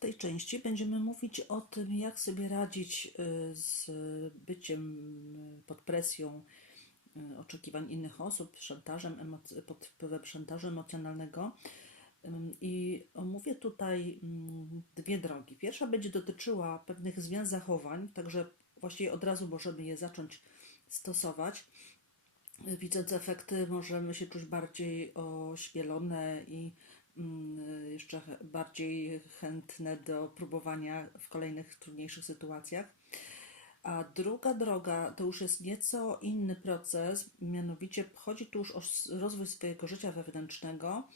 tej części będziemy mówić o tym, jak sobie radzić y, z byciem y, pod presją y, oczekiwań innych osób, szantażem, pod wpływem szantażu emocjonalnego. I omówię tutaj mm, dwie drogi. Pierwsza będzie dotyczyła pewnych zmian zachowań, także właściwie od razu możemy je zacząć stosować. Widząc efekty, możemy się czuć bardziej ośmielone i jeszcze ch- bardziej chętne do próbowania w kolejnych trudniejszych sytuacjach. A druga droga to już jest nieco inny proces, mianowicie chodzi tu już o rozwój swojego życia wewnętrznego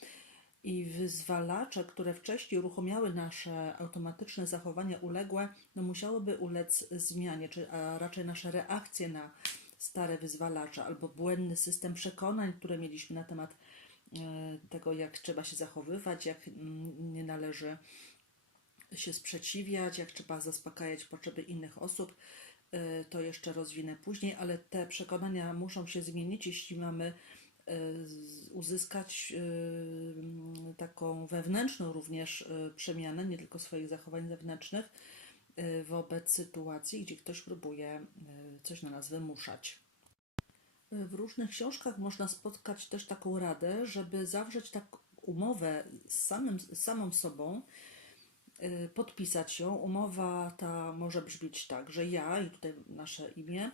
i wyzwalacze, które wcześniej uruchomiały nasze automatyczne zachowania uległe, no musiałyby ulec zmianie, czy a raczej nasze reakcje na stare wyzwalacze albo błędny system przekonań, które mieliśmy na temat tego, jak trzeba się zachowywać, jak nie należy się sprzeciwiać, jak trzeba zaspokajać potrzeby innych osób. Y, To jeszcze rozwinę później, ale te przekonania muszą się zmienić, jeśli mamy z- uzyskać taką wewnętrzną również przemianę, nie tylko swoich zachowań zewnętrznych wobec sytuacji, gdzie ktoś próbuje coś na nas wymuszać. W różnych książkach można spotkać też taką radę, żeby zawrzeć taką umowę z, samym, z samą sobą, y, podpisać ją. Umowa ta może brzmieć tak, że ja, i tutaj nasze imię,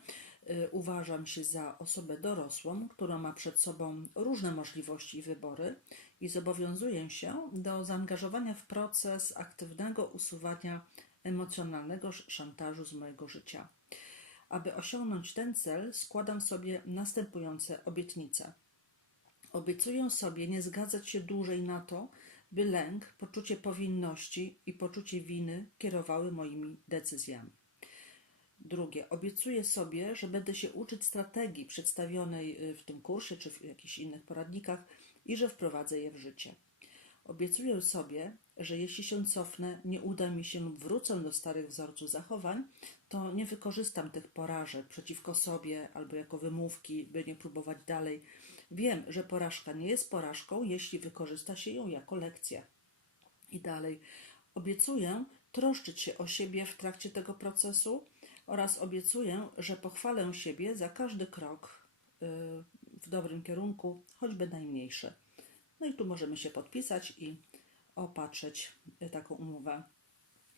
y, uważam się za osobę dorosłą, która ma przed sobą różne możliwości i wybory i zobowiązuję się do zaangażowania w proces aktywnego usuwania emocjonalnego sz- szantażu z mojego życia. Aby osiągnąć ten cel, składam sobie następujące obietnice. Obiecuję sobie nie zgadzać się dłużej na to, by lęk, poczucie powinności i poczucie winy kierowały moimi decyzjami. Drugie, obiecuję sobie, że będę się uczyć strategii przedstawionej y, w tym kursie czy w jakichś innych poradnikach i że wprowadzę je w życie. Obiecuję sobie, że jeśli się cofnę, nie uda mi się lub wrócę do starych wzorców zachowań, to nie wykorzystam tych porażek przeciwko sobie albo jako wymówki, by nie próbować dalej. Wiem, że porażka nie jest porażką, jeśli wykorzysta się ją jako lekcję. I dalej. Obiecuję troszczyć się o siebie w trakcie tego procesu oraz obiecuję, że pochwalę siebie za każdy krok y, w dobrym kierunku, choćby najmniejszy. No i tu możemy się podpisać i opatrzeć y, taką umowę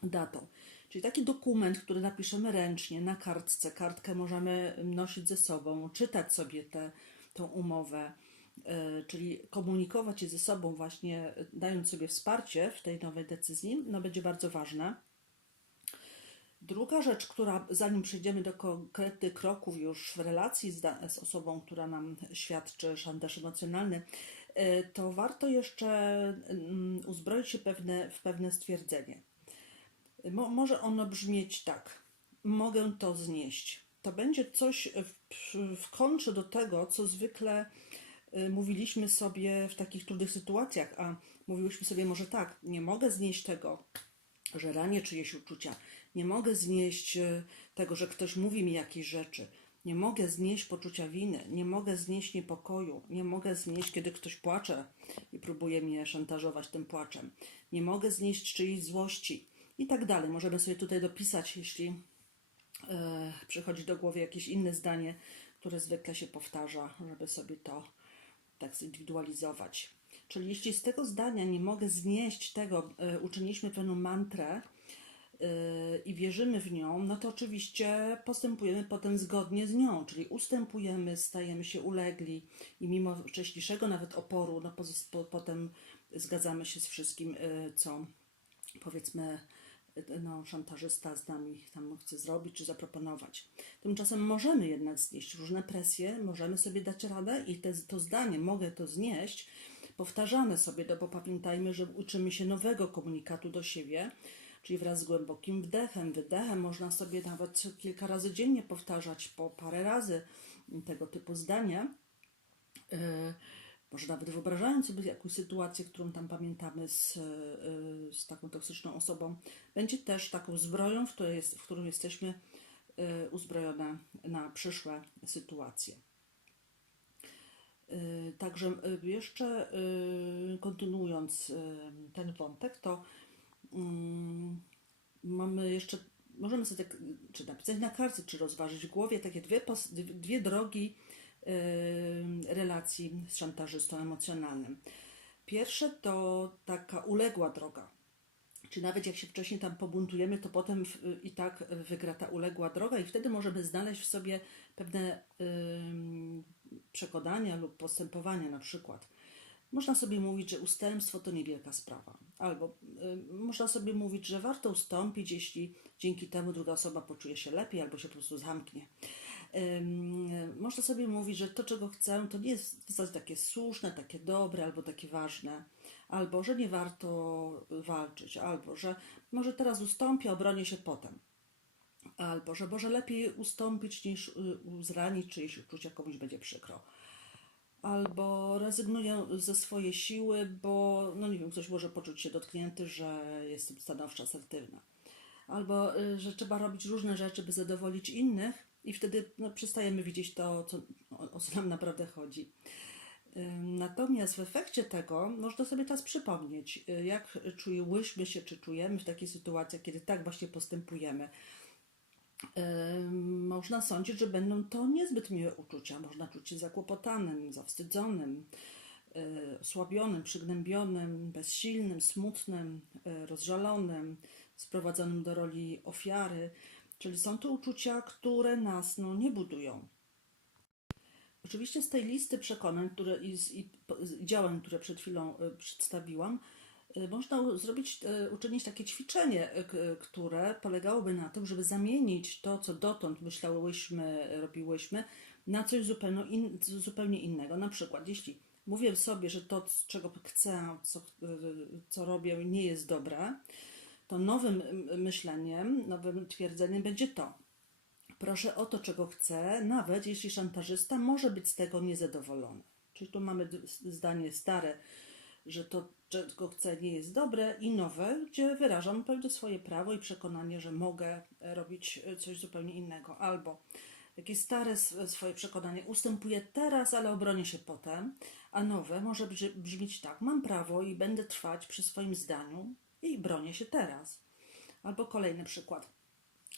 datą. Czyli taki dokument, który napiszemy ręcznie na kartce. Kartkę możemy nosić ze sobą, czytać sobie tę tą umowę, y, czyli komunikować je ze sobą, właśnie dając sobie wsparcie w tej nowej decyzji, no będzie bardzo ważne. Druga rzecz, która zanim przejdziemy do konkretnych kroków już w relacji z, z osobą, która nam świadczy szantaż emocjonalny, y, to warto jeszcze mm, uzbroić się pewne, w pewne stwierdzenie. Mo, może ono brzmieć tak. Mogę to znieść. To będzie coś w, w kontrze do tego, co zwykle y, mówiliśmy sobie w takich trudnych sytuacjach, a mówiłyśmy sobie może tak, nie mogę znieść tego, że ranię czyjeś uczucia, nie mogę znieść y, tego, że ktoś mówi mi jakieś rzeczy, nie mogę znieść poczucia winy, nie mogę znieść niepokoju, nie mogę znieść, kiedy ktoś płacze i próbuje mnie szantażować tym płaczem, nie mogę znieść czyjejś złości i tak dalej. Możemy sobie tutaj dopisać, jeśli e, przychodzi do głowy jakieś inne zdanie, które zwykle się powtarza, żeby sobie to tak zindywidualizować. Czyli jeśli z tego zdania nie mogę znieść tego, e, uczyniliśmy pewną mantrę e, i wierzymy w nią, no to oczywiście postępujemy potem zgodnie z nią, czyli ustępujemy, stajemy się ulegli i mimo wcześniejszego nawet oporu, no potem zgadzamy się z wszystkim, co powiedzmy no, szantażysta z nami tam chce zrobić czy zaproponować. Tymczasem możemy jednak znieść różne presje, możemy sobie dać radę i te, to zdanie mogę to znieść, powtarzamy sobie, no bo pamiętajmy, że uczymy się nowego komunikatu do siebie, czyli wraz z głębokim wdechem, wydechem można sobie nawet kilka razy dziennie powtarzać po parę razy tego typu zdania. Yy, może nawet wyobrażając sobie jakąś sytuację, którą tam pamiętamy z, yy, z taką toksyczną osobą, będzie też taką zbroją, w której, jest, w którą jesteśmy yy, uzbrojone na przyszłe sytuacje. Yy, Także jeszcze kontynuując ten wątek, to mm, mamy jeszcze, możemy sobie tak, czy napisać na kartce, czy rozważyć w głowie takie dwie, dwie drogi relacji z szantażystą emocjonalnym. Pierwsze to taka uległa droga. Czy nawet jak się wcześniej tam pobuntujemy, to potem i tak wygra ta uległa droga, i wtedy możemy znaleźć w sobie pewne przekonania lub postępowania, na przykład. Można sobie mówić, że ustępstwo to niewielka sprawa, albo można sobie mówić, że warto ustąpić, jeśli dzięki temu druga osoba poczuje się lepiej, albo się po prostu zamknie. Można sobie mówić, że to, czego chcę, to nie jest w zasadzie takie słuszne, takie dobre, albo takie ważne, albo że nie warto walczyć, albo że może teraz ustąpię, obronię się potem. Albo że może lepiej ustąpić niż y, zranić czyjeś uczucia, komuś będzie przykro. Albo rezygnuję ze swojej siły, bo no nie wiem, ktoś może poczuć się dotknięty, że jestem stanowcza, asertywna. Albo y, że trzeba robić różne rzeczy, by zadowolić innych, i wtedy no, przestajemy widzieć to, co, o, co nam naprawdę chodzi. Natomiast w efekcie tego można sobie teraz przypomnieć, y, jak czułyśmy się, czy czujemy w takiej sytuacji, kiedy tak właśnie postępujemy. Można sądzić, że będą to niezbyt miłe uczucia. Można czuć się zakłopotanym, zawstydzonym, y, osłabionym, przygnębionym, bezsilnym, smutnym, y, rozżalonym, sprowadzonym do roli ofiary. Czyli są to uczucia, które nas no, nie budują. Oczywiście z tej listy przekonań które, i, i działań, które przed chwilą y, przedstawiłam, y, można zrobić, y, uczynić takie ćwiczenie, które polegałoby na tym, żeby zamienić to, co dotąd myślałyśmy, robiłyśmy, na coś zupełnie, in, zupełnie innego. Na przykład, jeśli mówię sobie, że to, czego chcę, co, co robię, nie jest dobre, to nowym myśleniem, nowym twierdzeniem będzie to. Proszę o to, czego chcę, nawet jeśli szantażysta może być z tego niezadowolony. Czyli tu mamy zdanie stare, że to, czego chcę, nie jest dobre, i nowe, gdzie wyrażam pewne swoje prawo i przekonanie, że mogę e, robić e, coś zupełnie innego. Albo jakieś stare swoje przekonanie ustępuję teraz, ale obronię się potem, a nowe może brzmieć tak: mam prawo i będę trwać przy swoim zdaniu i bronię się teraz. Albo kolejny przykład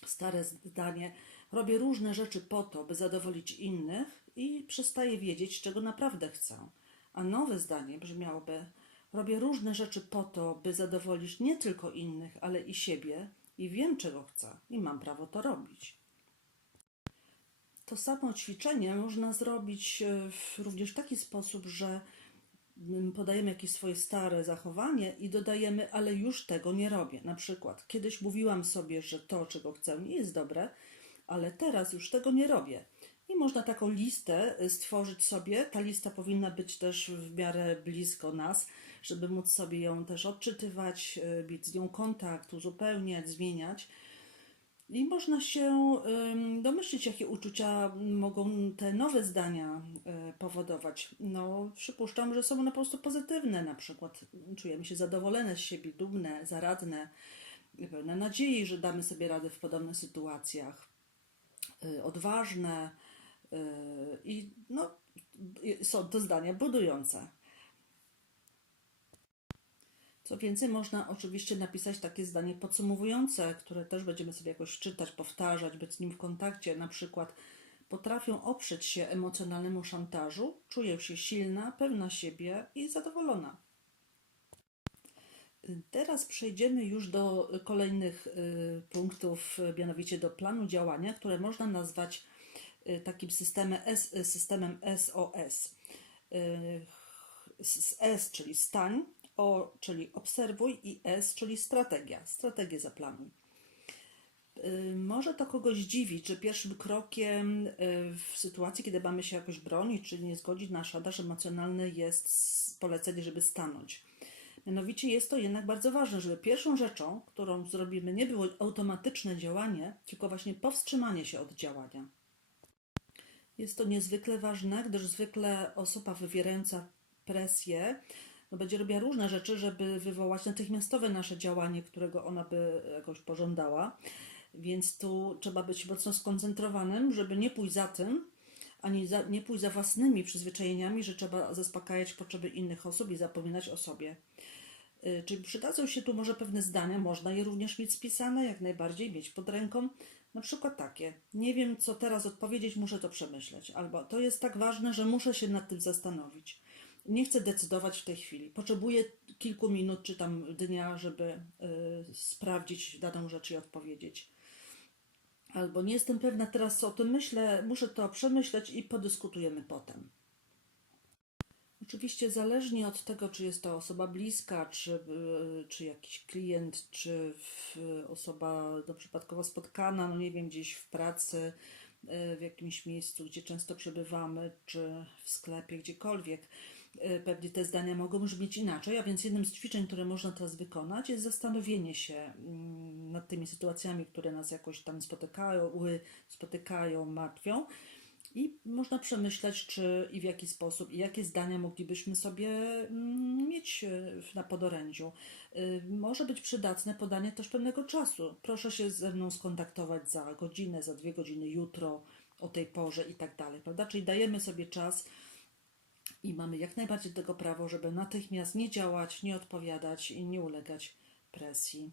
stare zdanie: Robię różne rzeczy po to, by zadowolić innych i przestaję wiedzieć, czego naprawdę chcę. A nowe zdanie brzmiałoby: Robię różne rzeczy po to, by zadowolić nie tylko innych, ale i siebie i wiem, czego chcę i mam prawo to robić. To samo ćwiczenie można zrobić e, również w taki sposób, że podajemy jakieś swoje stare zachowanie i dodajemy, ale już tego nie robię. Na przykład, kiedyś mówiłam sobie, że to, czego chcę, nie jest dobre, ale teraz już tego nie robię. I można taką listę y, stworzyć sobie. Ta lista powinna być też w miarę blisko nas, żeby móc sobie ją też odczytywać, y, mieć z nią kontakt, uzupełniać, zmieniać. I można się domyślić, jakie uczucia mogą te nowe zdania y, powodować. No, przypuszczam, że są one po prostu pozytywne. Na przykład czujemy się zadowolone z siebie, dumne, zaradne, pełne nadziei, że damy sobie radę w podobnych sytuacjach, y, odważne y, i no, są to zdania budujące. Co więcej, można oczywiście napisać takie zdanie podsumowujące, które też będziemy sobie jakoś czytać, powtarzać, być z nim w kontakcie. Na przykład potrafią oprzeć się emocjonalnemu szantażu, czuję się silna, pewna siebie i zadowolona. Teraz przejdziemy już do kolejnych y, punktów, mianowicie do planu działania, które można nazwać y, takim systemem, S, y, systemem SOS. S- S, czyli stań, O, czyli obserwuj i S, czyli strategia. Strategię zaplanuj. Y, Może to kogoś dziwić, że pierwszym krokiem y, w sytuacji, kiedy mamy się jakoś bronić, czyli nie zgodzić na szantaż emocjonalny, jest polecenie, żeby stanąć. Mianowicie jest to jednak bardzo ważne, żeby pierwszą rzeczą, którą zrobimy, nie było automatyczne działanie, tylko właśnie powstrzymanie się od działania. Jest to niezwykle ważne, gdyż zwykle osoba wywierająca presję no będzie robiła różne rzeczy, żeby wywołać natychmiastowe nasze działanie, którego ona by jakoś pożądała. Więc tu trzeba być mocno skoncentrowanym, żeby nie pójść za tym, ani za, nie pójść za własnymi przyzwyczajeniami, że trzeba zaspokajać potrzeby innych osób i zapominać o sobie. Y, Czy przydadzą się tu może pewne zdania, można je również mieć spisane, jak najbardziej, mieć pod ręką. Na przykład takie, nie wiem co teraz odpowiedzieć, muszę to przemyśleć, albo to jest tak ważne, że muszę się nad tym zastanowić. Nie chcę decydować w tej chwili. Potrzebuję kilku minut czy tam dnia, żeby y, sprawdzić daną rzecz i odpowiedzieć. Albo nie jestem pewna teraz, co o tym myślę, muszę to przemyśleć i podyskutujemy potem. Oczywiście zależnie od tego, czy jest to osoba bliska, czy, y, czy jakiś klient, czy osoba no, przypadkowo spotkana, no nie wiem, gdzieś w pracy, y, w jakimś miejscu, gdzie często przebywamy, czy w sklepie, gdziekolwiek. Y, Pewnie te zdania mogą brzmieć inaczej, a więc jednym z ćwiczeń, które można teraz wykonać, jest zastanowienie się mm, nad tymi sytuacjami, które nas jakoś tam spotykają, spotykają, martwią. I można przemyśleć, czy i w jaki sposób, i jakie zdania moglibyśmy sobie mm, mieć e, na podorędziu. Y, Może być przydatne podanie też pewnego czasu. Proszę się ze mną skontaktować za godzinę, za dwie godziny, jutro, o tej porze i tak dalej, prawda? Czyli dajemy sobie czas i mamy jak najbardziej do tego prawo, żeby natychmiast nie działać, nie odpowiadać i nie ulegać presji.